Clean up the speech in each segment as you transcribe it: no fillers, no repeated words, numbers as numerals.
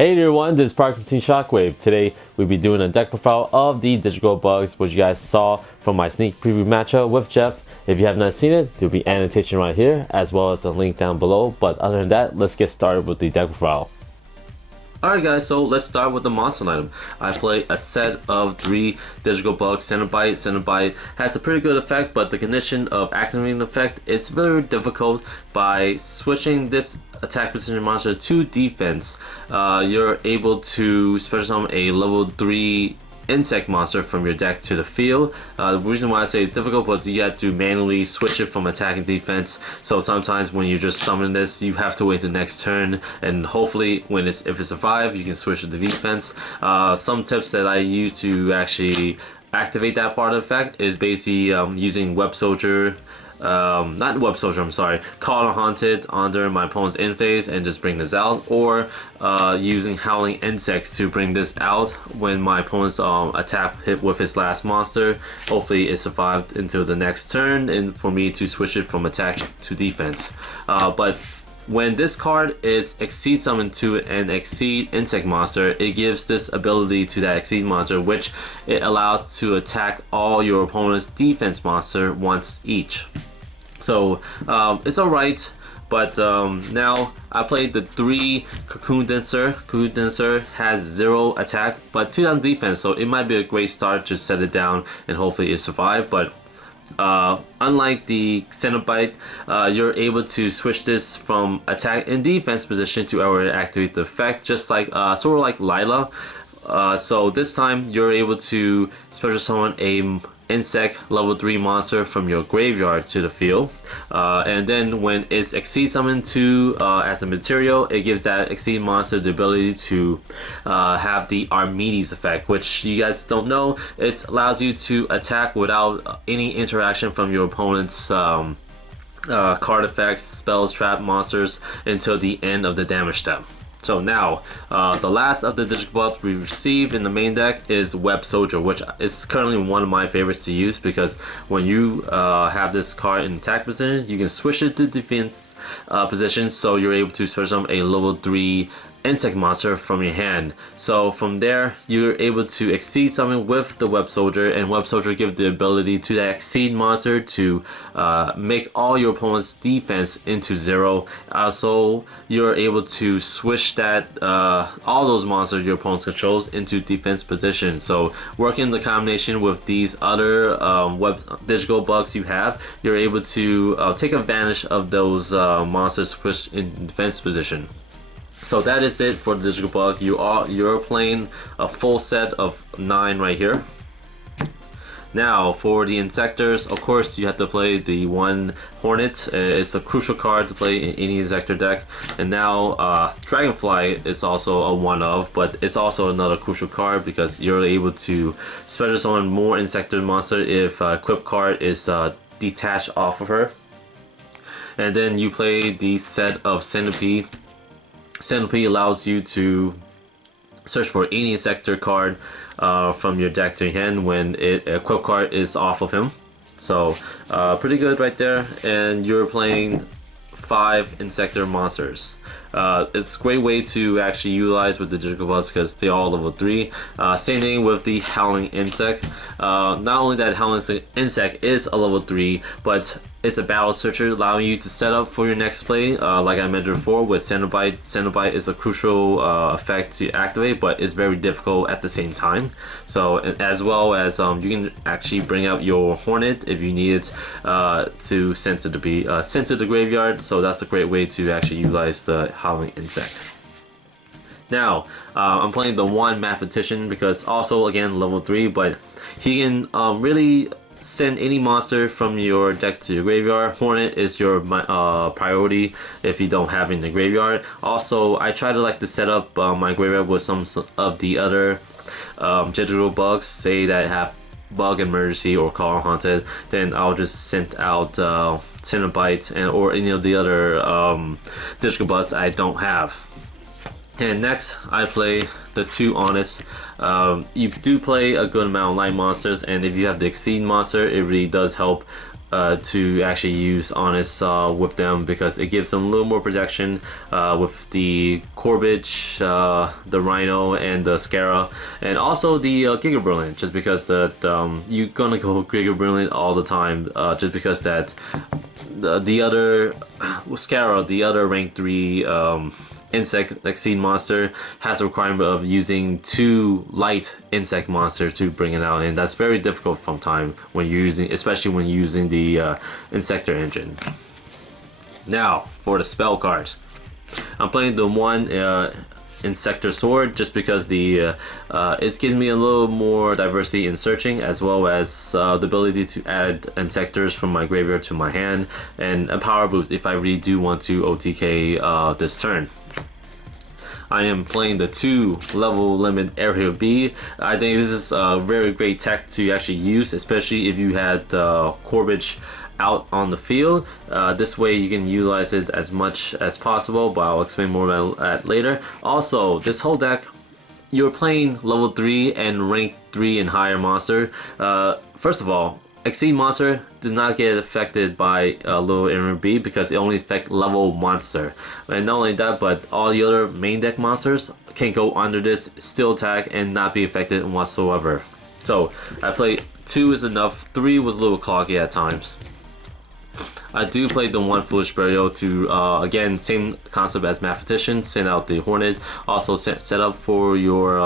Hey everyone, this is Parker Team Shockwave. Today we'll be doing a deck profile of the Digital Bugs, which you guys saw from my sneak preview matchup with Jeff. If you have not seen it, there'll be annotation right here as well as a link down below. But other than that, let's get started with the deck profile. Alright guys, so let's start with the monster item. I play a set of 3 Digital Bugs. Cenobite. Cenobite has a pretty good effect, but the condition of activating the effect is very difficult. By switching this attack position monster to defense, you're able to special summon a level 3 insect monster from your deck to the field. The reason why I say it's difficult was you have to manually switch it from attack and defense, so sometimes when you just summon this you have to wait the next turn, and hopefully if it survives you can switch it to defense. Some tips that I use to actually activate that part of the effect is basically using Web Soldier, not Web Soldier, I'm sorry, Call on Haunted under my opponent's end phase and just bring this out, or using Howling Insects to bring this out when my opponent's attack hit with his last monster. Hopefully it survived until the next turn and for me to switch it from attack to defense. But when this card is Exceed Summon to an Exceed Insect monster, it gives this ability to that Exceed monster, which it allows to attack all your opponent's defense monster once each. So it's alright, but now I played the 3 Cocoon Dancer. Cocoon Dancer has 0 attack but 2 down defense, so it might be a great start to set it down and hopefully it survives. But unlike the Cenobite, you're able to switch this from attack and defense position to activate the effect, just like sort of like Lila. So this time you're able to special summon a insect level 3 monster from your graveyard to the field, and then when it's Exceed Summon to as a material, it gives that Exceed monster the ability to have the Archimedes effect, which you guys don't know, it allows you to attack without any interaction from your opponent's card effects, spells, trap, monsters until the end of the damage step. So now, the last of the Digital Bugs we received in the main deck is Web Soldier, which is currently one of my favorites to use because when you have this card in attack position, you can switch it to defense position, so you're able to switch on a level 3 insect monster from your hand. So from there you're able to Exceed Summon with the Web Soldier, and Web Soldier gives the ability to that Exceed monster to make all your opponent's defense into 0. So you're able to switch that all those monsters your opponent controls into defense position. So working the combination with these other Digital Bugs you have, you're able to take advantage of those monsters switched in defense position. So that is it for the Digital Bug. You're playing a full set of 9 right here. Now for the Insectors, of course you have to play the 1 Hornet. It's a crucial card to play in any Insector deck. And now Dragonfly is also a one of, but it's also another crucial card because you're able to special summon more Insector monster if equip card is detached off of her. And then you play the set of Centipede. Centipede allows you to search for any Insector card from your deck to your hand when equip card is off of him. So pretty good right there, and you're playing 5 Insector monsters. It's a great way to actually utilize with the Digital Bugs because they're all level 3. Same thing with the Howling Insect. Not only that Howling Insect is a level 3, but it's a battle searcher allowing you to set up for your next play. Like I mentioned before with Cenobite. Cenobite is a crucial effect to activate, but it's very difficult at the same time. So as well as you can actually bring out your Hornet if you need it to send to the graveyard. So that's a great way to actually utilize the Howling Insect. Now I'm playing the 1 Mathematician because also again level 3, but he can really send any monster from your deck to your graveyard. Hornet is your priority if you don't have it in the graveyard. Also, I try to set up my graveyard with some of the other Digital Bugs, say that have Bug Emergency or Call on Haunted. Then I'll just send out Cenobite or any of the other Digital Bugs that I don't have. And next, I play the 2 Honest. You do play a good amount of light monsters, and if you have the Exceed monster, it really does help to actually use Honest with them, because it gives them a little more protection with the Corbage, the Rhino, and the Scara, and also the Giga Brilliant, just because that you're gonna go Giga Brilliant all the time, just because that the other Scara, the other rank 3 insect Exceed monster, has a requirement of using 2 light insect monster to bring it out, and that's very difficult from time when you're using, especially when you're using the Insector engine. Now for the spell cards, I'm playing the one Insector Sword, just because the it gives me a little more diversity in searching, as well as the ability to add Insectors from my graveyard to my hand, and a power boost if I really do want to OTK this turn. I am playing the 2 level limit Area B. I think this is a very great tech to actually use, especially if you had Corbage out on the field. This way you can utilize it as much as possible, but I'll explain more about that later. Also, this whole deck, you're playing level 3 and rank 3 and higher monster. First of all, Exceed monster does not get affected by low area B, because it only affects level monster. And not only that, but all the other main deck monsters can go under this, still attack, and not be affected whatsoever. So I played 2 is enough. 3 was a little cloggy at times. I do play the 1 Foolish Burial to, again, same concept as Mathematician, send out the Hornet. Also set up for your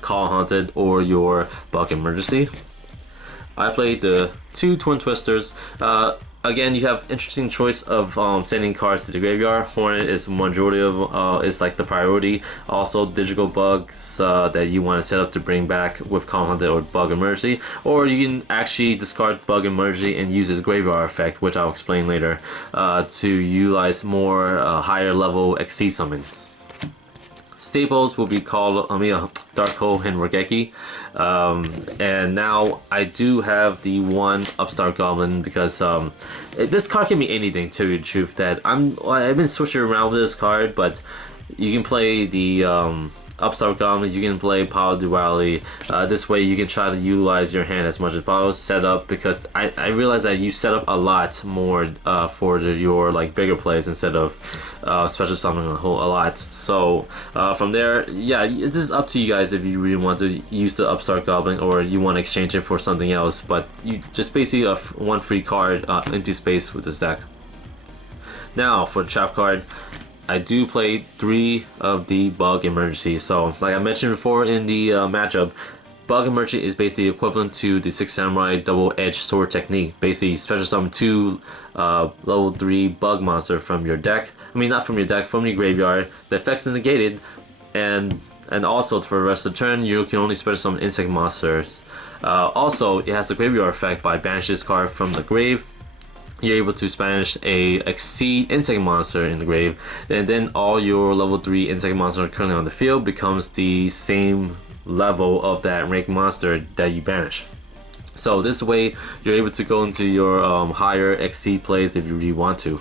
Call Haunted or your Bug Emergency. I played the 2 Twin Twisters. Again, you have interesting choice of sending cards to the graveyard. Hornet is majority of is like the priority. Also, digital bugs that you want to set up to bring back with Call Hunter or Bug Emergency, or you can actually discard Bug Emergency and use its graveyard effect, which I'll explain later, to utilize more higher level Exceed summons. Staples will be called Dark Hole and Regeki. And now I do have the 1 Upstart Goblin, because this card can be anything, to tell you the truth. That I've been switching around with this card, but you can play the Upstart Goblin, you can play Power Duality. This way you can try to utilize your hand as much as possible. Set up, because I realize that you set up a lot more for your like bigger plays instead of special summoning a lot. So from there, yeah, it's just up to you guys if you really want to use the Upstart Goblin or you want to exchange it for something else. But you just basically 1 free card, empty space with this deck. Now for the trap card, I do play 3 of the Bug Emergency. So, like I mentioned before in the matchup, Bug Emergency is basically equivalent to the 6 Samurai double-edged sword technique. Basically, special summon 2 level 3 bug monster from your deck. I mean, not from your deck, from your graveyard. The effects are negated, and also for the rest of the turn, you can only special summon insect monsters. Also, it has the graveyard effect by banish this card from the grave. You're able to banish a Exceed insect monster in the grave, and then all your level 3 insect monster currently on the field becomes the same level of that rank monster that you banish. So this way you're able to go into your higher Exceed plays if you really want to.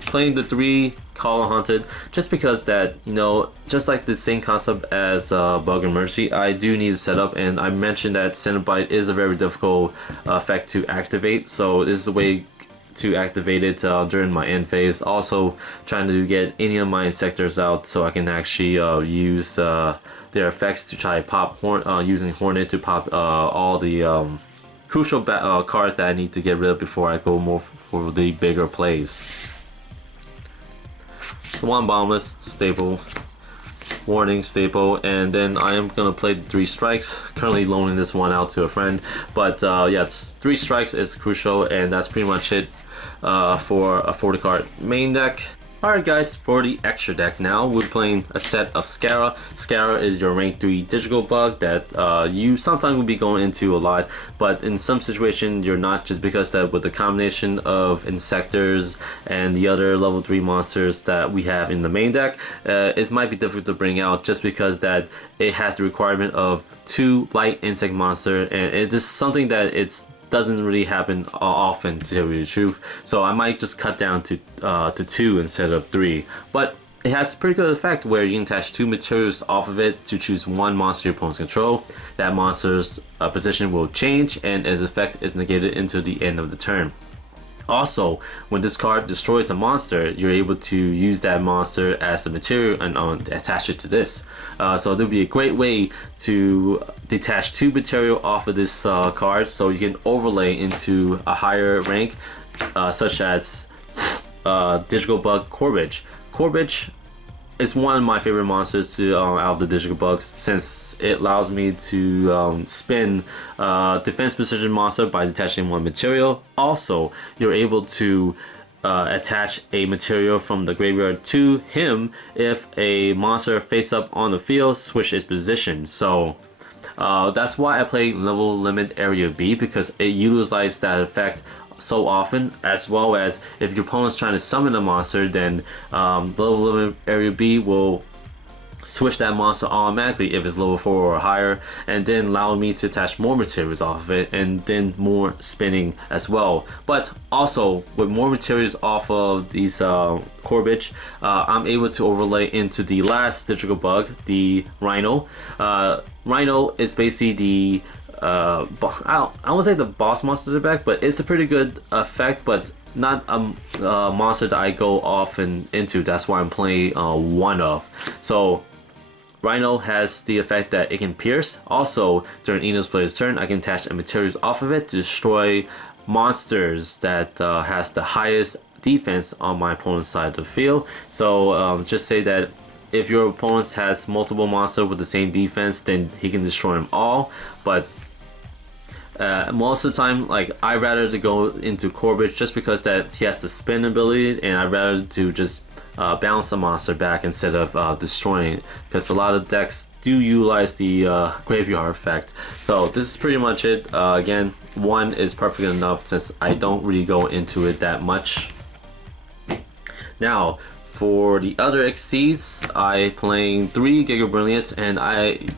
Playing the 3 Call Haunted, just because that, you know, just like the same concept as Bug Emergency, I do need to set up, and I mentioned that Cenobite is a very difficult effect to activate, so this is a way to activate it during my end phase. Also trying to get any of my Insectors out so I can actually use their effects to try to pop using Hornet to pop all the crucial cards that I need to get rid of before I go more for the bigger plays. The 1 Boundless, staple, Warning, staple, and then I am gonna play the 3 strikes. Currently loaning this one out to a friend, but yeah, 3 strikes is crucial, and that's pretty much it for a 40 card main deck. Alright guys, for the extra deck now, we're playing a set of Scara. Scara is your rank 3 digital bug that you sometimes will be going into a lot, but in some situation you're not, just because that with the combination of Insectors and the other level 3 monsters that we have in the main deck, it might be difficult to bring out just because that it has the requirement of 2 light insect monster, and it is something that doesn't really happen often, to tell you the truth. So I might just cut down to 2 instead of 3. But it has a pretty good effect where you can attach 2 materials off of it to choose one monster your opponents control. That monster's position will change and its effect is negated until the end of the turn. Also, when this card destroys a monster, you're able to use that monster as the material and attach it to this. So there'll be a great way to detach 2 material off of this card, so you can overlay into a higher rank, such as Digital Bug Corbage. Corbage is one of my favorite monsters to out of the digital bugs, since it allows me to spin defense precision monster by detaching 1 material. Also, you're able to attach a material from the graveyard to him if a monster face up on the field switch its position. So that's why I play level limit area B, because it utilizes that effect so often, as well as if your opponent's trying to summon a monster, then level limit area B will switch that monster automatically if it's level 4 or higher, and then allow me to attach more materials off of it, and then more spinning as well. But also with more materials off of these Corbage, I'm able to overlay into the last digital bug, the Rhino. Rhino is basically the I won't say the boss monster of the deck, but it's a pretty good effect, but not a monster that I go often into. That's why I'm playing one of. So Rhino has the effect that it can pierce. Also, during Enos player's turn, I can attach a materials off of it to destroy monsters that has the highest defense on my opponent's side of the field. So just say that if your opponent has multiple monsters with the same defense, then he can destroy them all. But most of the time, like, I rather to go into Corbage just because that he has the spin ability, and I rather to just bounce a monster back instead of destroying it, because a lot of decks do utilize the graveyard effect. So this is pretty much it. Again, 1 is perfect enough since I don't really go into it that much. Now, for the other Exceeds, I playing 3 Giga Brilliant, and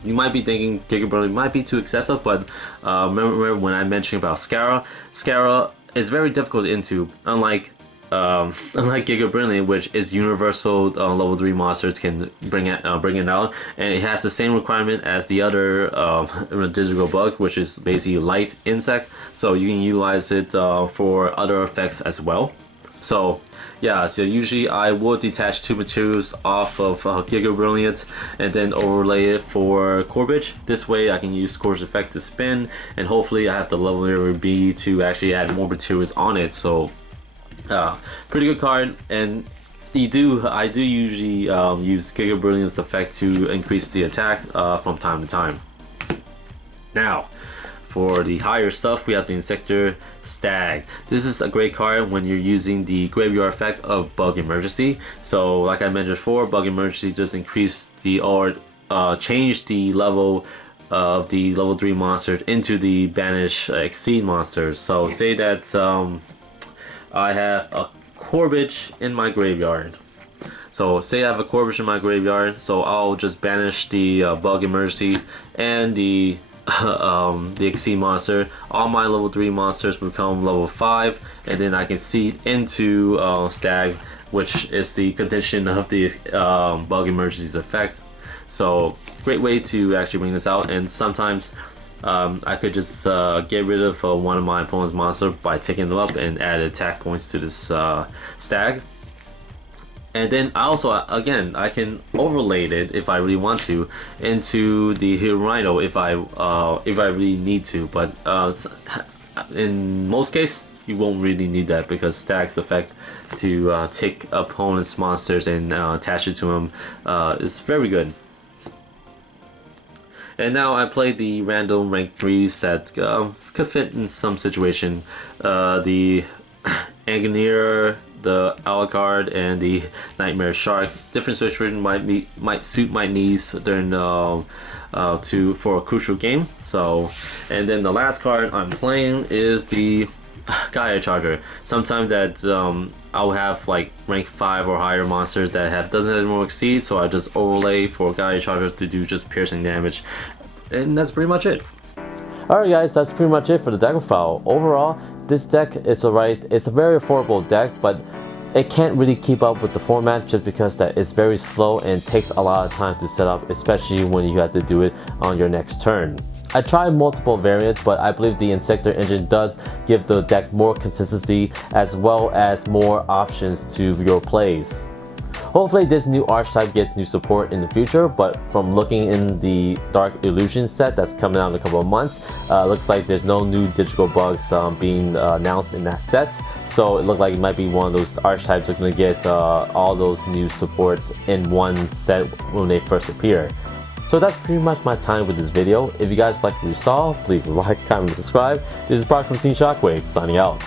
you might be thinking Giga Brilliant might be too excessive, but remember when I mentioned about Scara? Scara is very difficult into, unlike Giga Brilliant, which is universal. Level 3 monsters can bring it out, and it has the same requirement as the other digital bug, which is basically light insect. So you can utilize it for other effects as well. So yeah, so usually I will detach 2 materials off of Giga Brilliant and then overlay it for Corbage. This way I can use Corbage effect to spin, and hopefully I have the level area B to actually add more materials on it. So pretty good card, and I do usually use Giga Brilliant's effect to increase the attack from time to time. Now, for the higher stuff, we have the Insector Stag. This is a great card when you're using the graveyard effect of Bug Emergency. So like I mentioned before, Bug Emergency just increase or change the level of the level 3 monster into the banish Exceed monsters. So say that I have a Corbage in my graveyard. So say I have a Corbage in my graveyard, so I'll just banish the Bug Emergency and the Exceed monster. All my level 3 monsters become level 5, and then I can seed into Stag, which is the condition of the Bug Emergency's effect. So great way to actually bring this out. And sometimes I could just get rid of one of my opponent's monsters by taking them up and add attack points to this Stag. And then I also, again, I can overlay it if I really want to into the Rhino if I really need to. But in most cases, you won't really need that, because Stag's effect to take opponent's monsters and attach it to them is very good. And now I play the random rank 3s that could fit in some situation. The Agonier, the Alucard, and the Nightmare Shark. Different situation might suit my needs during for a crucial game. So, and then the last card I'm playing is the Gaia Charger. Sometimes that I'll have like rank 5 or higher monsters that doesn't have more Exceed, so I just overlay for Gaia Charger to do just piercing damage, and that's pretty much it. Alright guys, that's pretty much it for the deck profile. Overall, this deck is alright. It's a very affordable deck, but it can't really keep up with the format just because that it's very slow and takes a lot of time to set up, especially when you have to do it on your next turn. I tried multiple variants, but I believe the Insector engine does give the deck more consistency as well as more options to your plays. Hopefully this new archetype gets new support in the future, but from looking in the Dark Illusion set that's coming out in a couple of months, looks like there's no new digital bugs being announced in that set. So it looked like it might be one of those archetypes that are going to get all those new supports in one set when they first appear. So that's pretty much my time with this video. If you guys liked what you saw, please like, comment, and subscribe. This is Brock from Team Shockwave, signing out.